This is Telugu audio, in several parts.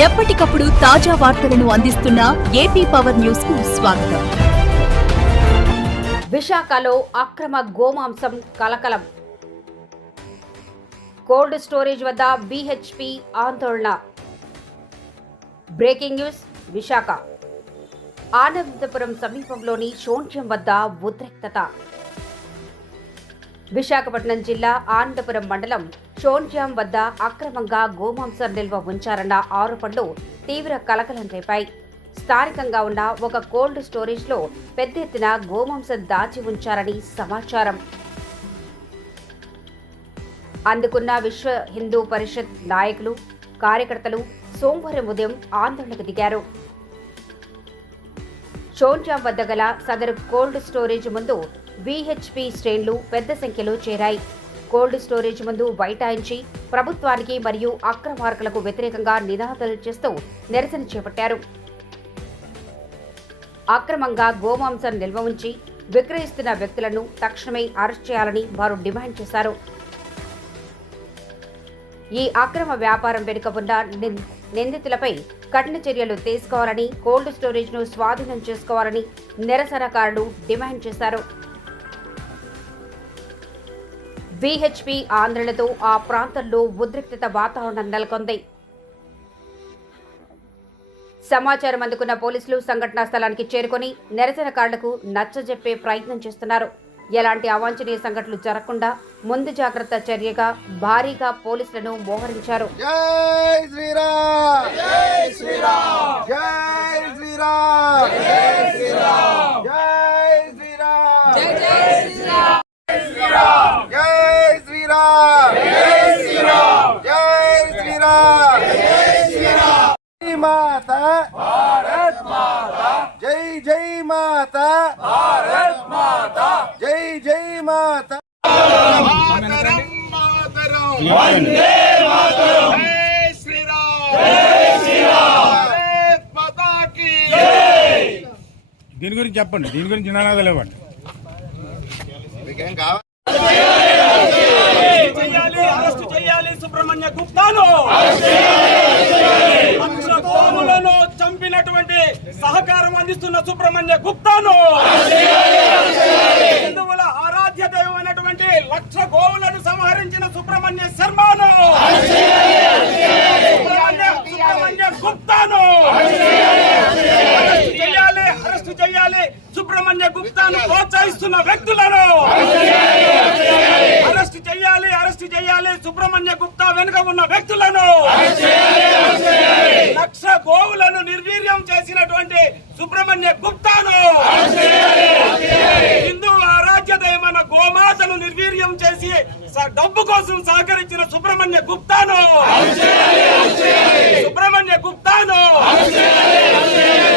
ఎప్పటికప్పుడు తాజా వార్తలను అందిస్తున్న ఏపీ పవర్ న్యూస్ కు స్వాగతం. విశాఖలో అక్రమ గోమాంసం కలకలం. కోల్డ్ స్టోరేజ్ వద్ద బీహెచ్పీ ఆందోళన. Breaking news. విశాఖ ఆనందపురం సమీపంలోని శోణ్యం వద్ద ఉద్రిక్తత. విశాఖపట్నం జిల్లా ఆనందపురం మండలం శోణ్యం వద్ద అక్రమంగా గోమాంసం నిల్వ ఉంచారన్న ఆరోపణలు తీవ్ర కలకలం రేపాయి. స్థానికంగా ఉన్న ఒక కోల్డ్ స్టోరేజ్లో పెద్ద ఎత్తున గోమాంసం దాచి ఉంచారని సమాచారం. అందుకున్న విశ్వ హిందూ పరిషత్ నాయకులు, కార్యకర్తలు సోమవారం ఉదయం ఆందోళనకు దిగారు. శోణ్యం వద్ద గల సదరు కోల్డ్ స్టోరేజ్ ముందు బీహెచ్పీ శ్రేణులు పెద్ద సంఖ్యలో చేరాయి. కోల్డ్ స్టోరేజ్ ముందు బైఠాయించి ప్రభుత్వానికి మరియు అక్రమార్కులకు వ్యతిరేకంగా నినాదాలు చేస్తూ నిరసన చేపట్టారు. అక్రమంగా గోమాంసం నిల్వ ఉంచి విక్రయిస్తున్న వ్యక్తులను తక్షణమే అరెస్ట్ చేయాలని వారు డిమాండ్ చేశారు. ఈ అక్రమ వ్యాపారం వెనుక ఉన్న నిందితులపై కఠిన చర్యలు తీసుకోవాలని, కోల్డ్ స్టోరేజ్ ను స్వాధీనం చేసుకోవాలని నిరసనకారులు డిమాండ్ చేశారు. బీహెచ్పీ ఆందోళనతో ఆ ప్రాంతంలో ఉద్రిక్తత వాతావరణం నెలకొంది. సమాచారం అందుకున్న పోలీసులు సంఘటనా స్థలానికి చేరుకుని నిరసనకారులకు నచ్చజెప్పే ప్రయత్నం చేస్తున్నారు. ఎలాంటి అవాంఛనీయ సంఘటనలు జరగకుండా ముందు జాగ్రత్త చర్యగా భారీగా పోలీసులను మోహరించారు. జై శ్రీరామ్, జై శ్రీరామ్, జై శ్రీరామ్, జై శ్రీరామ్, జై శ్రీరామ్, జై శ్రీరామ్, జై శ్రీరామ్, జై శ్రీరామ్, జై శ్రీరామ్, జై శ్రీరామ్. జై మాతా భారత్ మాతా, జై జై మాతా భారత్ మాతా, జై జై మాతా. మాతరం మాతరం, వందే మాతరం, జై శ్రీరామ్, జై శ్రీరామ్, భారత్ మాతా కీ జై. దీని గురించి చెప్పండి, దీని గురించి నినాదాలు ఇవ్వండి. మీకేం కావాలి? అరెస్ట్ చేయాలి సుబ్రహ్మణ్య గుప్తాను. లక్ష గోవులను చంపినటువంటి సహకారం అందిస్తున్న సుబ్రహ్మణ్య గుప్తాను, హిందువుల ఆరాధ్య దైవమైనటువంటి లక్ష గోవులను సంహరించిన సుబ్రహ్మణ్య శర్మను, సుబ్రహ్మణ్య గుప్తాను అరెస్ట్ చేయాలి. సుబ్రహ్మణ్య గుప్తాను ప్రోత్సహిస్తున్న వ్యక్తులను అరెస్ట్ చేయాలి. సుబ్రహ్మణ్య గుప్తా వెనుక ఉన్న వ్యక్తులను, లక్ష గోవులను నిర్వీర్యం చేసినటువంటి సుబ్రహ్మణ్య గుప్తాను, హిందూ ఆరాధ్య దైవమైన గోమాతను నిర్వీర్యం చేసి డబ్బు కోసం సహకరించిన సుబ్రహ్మణ్య గుప్తాను,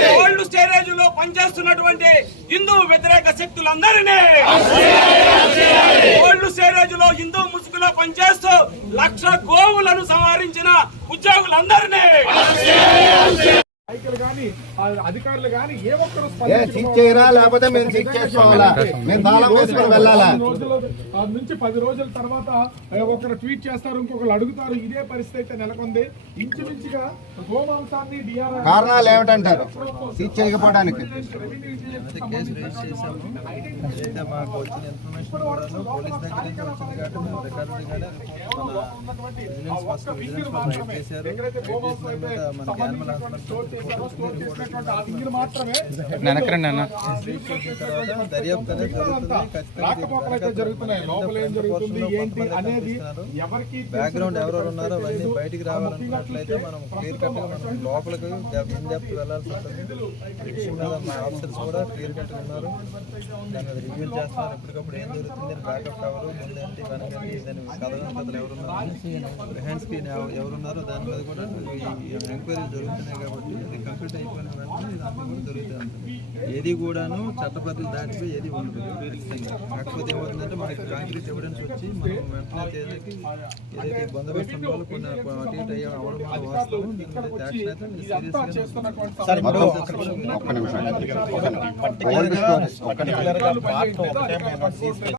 కోల్డ్ స్టోరేజ్ లో పనిచేస్తున్నటువంటి హిందూ వ్యతిరేక శక్తులందరినీ, కోల్డ్ స్టోరేజ్ లో హిందూ ముసుగులో పనిచేస్తూ లక్ష గోవులను సంహరించిన ఉద్యోగులందరినీ, అధికారులు కానీ ఏ ఒక్కరు చేయరా, లేకపోతే మేము చెక్ చేసుకోవాలా, మేము తాళం వేసుకొని వెళ్ళాలా? నుంచి 10 రోజుల తర్వాత ఒకరు ట్వీట్ చేస్తారు, ఇంకొకరు అడుగుతారు. ఇదే పరిస్థితి అయితే నెలకొంది. ఇంచుమించుగా గోమాంసాన్ని కారణాలు ఏమిటంటారు సీజ్ చేయకపోవడానికి? మాకు వచ్చిన ఇన్ఫర్మేషన్ పోలీస్ దగ్గర నుంచి వచ్చింది కాబట్టి మేము రికార్డు మనకి యానిమల్ హాస్పిటల్ దర్యాప్తు బ్యాక్గ్రౌండ్ ఎవరెవరు ఉన్నారో అవన్నీ బయటికి రావాలనుకున్నట్లయితే మనం క్లియర్ కట్ గా మనం లోపలికి ఇన్ డెప్త్ వెళ్ళాల్సి ఉంటుంది. విషయం మీద మా ఆఫీసర్స్ కూడా క్లియర్ కట్ ఉన్నారు, దాని మీద రివ్యూ చేస్తున్నారు. ఎప్పటికప్పుడు ఏం జరుగుతుంది, బ్యాకప్ కవరు ముందేంటి వెనకండి, దాని కథలు ఎవరున్నారు, హ్యాండ్ స్క్రీన్ ఎవరున్నారో దాని మీద కూడా ఎంక్వైరీలు జరుగుతున్నాయి. కాబట్టి అది కంప్లీట్ అయిపోయిన వెంటనే దాంట్లో కూడా జరుగుతూ ఉంటుంది. ఏది కూడాను చట్టపద్ధతులు దాటిపోయి ఏది ఉండదు. కాకపోతే ఏమవుతుందంటే మనకి కాంక్రీట్ ఎవిడెన్స్ వచ్చి మనం వెంటనే చేయడానికి ఏదైతే బందోబస్తు ఉందో కొన్ని అటు ఇటు అయ్యే అవడం వాస్తవం. దీని మీద యాక్షన్ అయితే